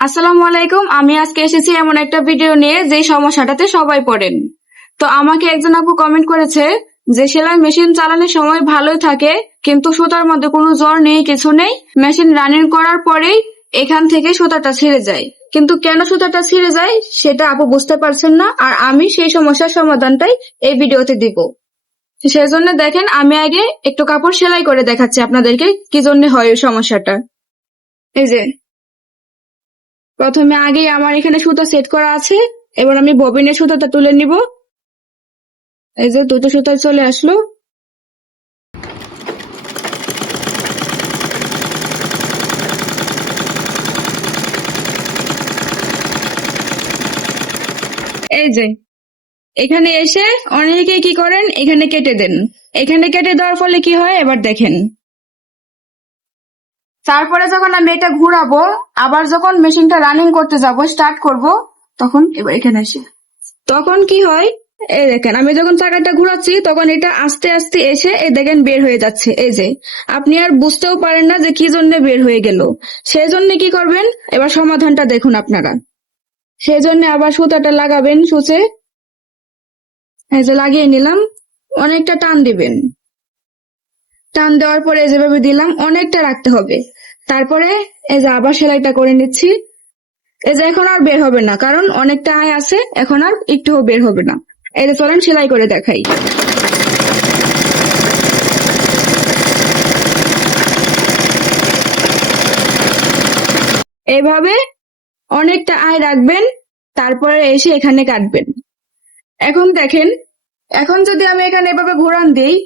আসসালামু আলাইকুম। আমি আজকে এসেছি এমন একটা ভিডিও নিয়ে যে সমস্যাটাতে সবাই পড়েন। তো আমাকে একজন আপু কমেন্ট করেছে যে সেলাই মেশিন চালানোর সময় ভালোই থাকে, কিন্তু সুতার মধ্যে কোনো জ্বর নেই, কিছু নেই, মেশিন রানিং করার পরেই এখান থেকে সুতাটা ছিঁড়ে যায়। কিন্তু কেন সুতাটা ছিঁড়ে যায় সেটা আপু বুঝতে পারছেন না, আর আমি সেই সমস্যার সমাধানটাই এই ভিডিওতে দিব। সেজন্য দেখেন, আমি আগে একটু কাপড় সেলাই করে দেখাচ্ছি আপনাদেরকে কি জন্য হয় এই সমস্যাটা। এই যে প্রথমে আগেই আমার এখানে সুতা সেট করা আছে। এবার আমি ববিনের সুতাটা তুলে নিব। এই যে দুটো সুতা চলে আসলো। এই যে এখানে এসে অনেকে কি করেন, এখানে কেটে দেন। এখানে কেটে দেওয়ার ফলে কি হয় এবার দেখেন। তারপরে যখন আমি এটা ঘুরাবো, আবার যখন মেশিনটা রানিং করতে যাব, স্টার্ট করব, তখন এবার এখানে আসি, তখন কি হয়, এই দেখেন আমি যখন চাকাটা ঘুরাচ্ছি তখন এটা আস্তে আস্তে এসে এই দেখেন বের হয়ে যাচ্ছে। এই যে আপনি আর বুঝতেও পারেন না যে কি জন্য বের হয়ে গেল। সেই জন্য কি করবেন, এবার সমাধানটা দেখুন আপনারা। সেই জন্য আবার সুতাটা লাগাবেন সুচে। এই যে লাগিয়ে নিলাম, অনেকটা টান দিবেন। টান দেওয়ার পরে যেভাবে দিলাম অনেকটা রাখতে হবে। তারপরে এই যে আবার সেলাইটা করে নিচ্ছি। এই যে এখন আর বের হবে না, কারণ অনেকটা আয় আছে, এখন আর একটুও বের হবে না। এই যে চলেন সেলাই করে দেখাই। এইভাবে অনেকটা আয় রাখবেন, তারপরে এসে এখানে কাটবেন। এখন দেখেন, এখন যদি আমি এখানে এভাবে ঘোরান দিই,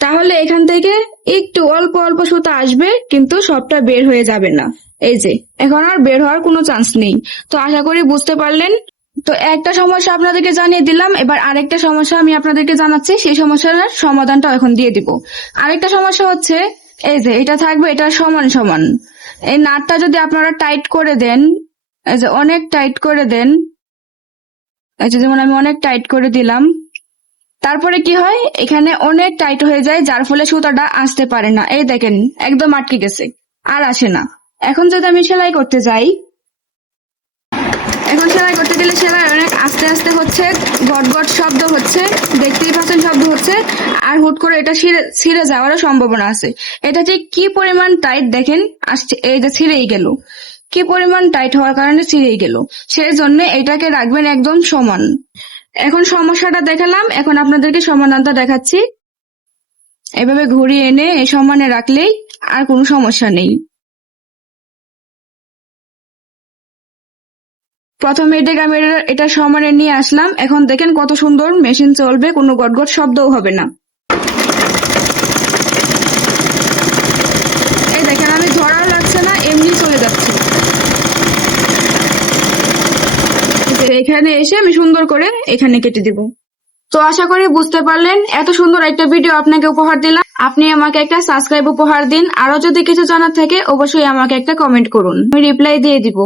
তাহলে এখান থেকে একটু অল্প অল্প সুতা আসবে, কিন্তু সবটা বের হয়ে যাবে না। এই যে এখন আর বের হওয়ার কোনো চান্স নেই। তো আশা করি বুঝতে পারলেন। তো একটা সমস্যা আপনাদেরকে জানিয়ে দিলাম, এবার আরেকটা সমস্যা আমি আপনাদেরকে জানাচ্ছি, সেই সমস্যার সমাধানটা এখন দিয়ে দিব। আরেকটা সমস্যা হচ্ছে, এই যে এটা থাকবে, এটা সমান সমান। এই নাটটা যদি আপনারা টাইট করে দেন, এই যে অনেক টাইট করে দেন, এই যে যেমন আমি অনেক টাইট করে দিলাম, তারপরে কি হয়, এখানে অনেক টাইট হয়ে যায়, যার ফলে সুতাটা আসতে পারে না। এই দেখেন একদম আটকে গেছে, আর আসে না। এখন যদি আমি সেলাই করতে যাই, এখন সেলাই করতে গেলে সেলাই অনেক আস্তে আস্তে হচ্ছে, গট গট শব্দ হচ্ছে, দেখতেই পাচ্ছেন শব্দ হচ্ছে, আর হুট করে এটা ছিঁড়ে যাওয়ারও সম্ভাবনা আছে। এটা ঠিক কি পরিমাণ টাইট দেখেন আসছে, এই যে ছিঁড়েই গেল। কি পরিমাণ টাইট হওয়ার কারণে ছিঁড়েই গেল। সেই জন্য এটাকে রাখবেন একদম সমান। এখন সমস্যাটা দেখালাম, এখন আপনাদেরকে সমাধানটা দেখাচ্ছি। এভাবে ঘুরিয়ে এনে এই সমানে রাখলেই আর কোনো সমস্যা নেই। প্রথমে এটাকে আমি এটা সমানে নিয়ে আসলাম। এখন দেখেন কত সুন্দর মেশিন চলবে, কোনো গটগট শব্দও হবে না। এই দেখেন আমি ধরাও লাগছে না, এমনি চলে যাচ্ছে। এখানে এসে আমি সুন্দর করে এখানে কেটে দিব। তো আশা করি বুঝতে পারলেন। এত সুন্দর একটা ভিডিও আপনাকে উপহার দিলাম, আপনি আমাকে একটা সাবস্ক্রাইব উপহার দিন। আরো যদি কিছু জানার থাকে অবশ্যই আমাকে একটা কমেন্ট করুন, আমি রিপ্লাই দিয়ে দিব।